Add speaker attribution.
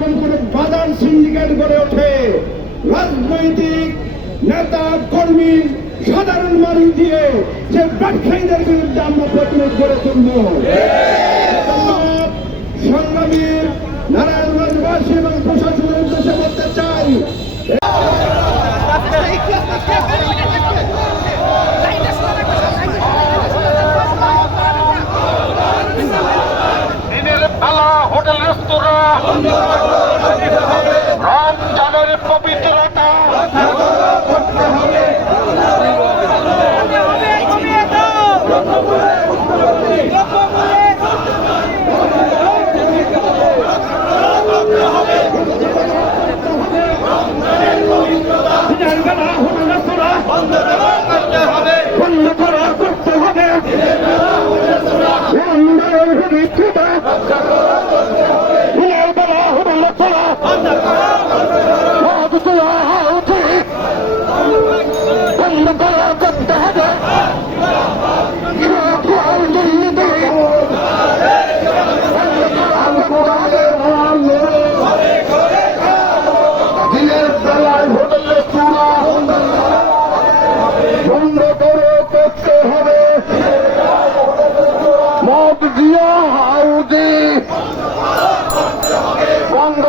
Speaker 1: যখন কোন বাজার সিন্ডিকেট গড়ে ওঠে। রাজনৈতিক নেতা, কর্মী, সাধারণ মানুষ দিয়ে যে ব্যবসায়ীদের বিরুদ্ধে আমরা প্রতিরোধ করে তুলব। সংগ্রামী নারায়ণগঞ্জবাসী এবং প্রশাসনের উদ্দেশ্যে বলতে চাই।
Speaker 2: রেস্তোরাঁ রমজানের পবিত্রতা
Speaker 1: দিনের বেলা হোটেল রেস্তোরাঁ বন্ধ করা করতে হবে করা উচিত বন্ধ করা করতে হবে দিয়া হাউদি। বন্ধ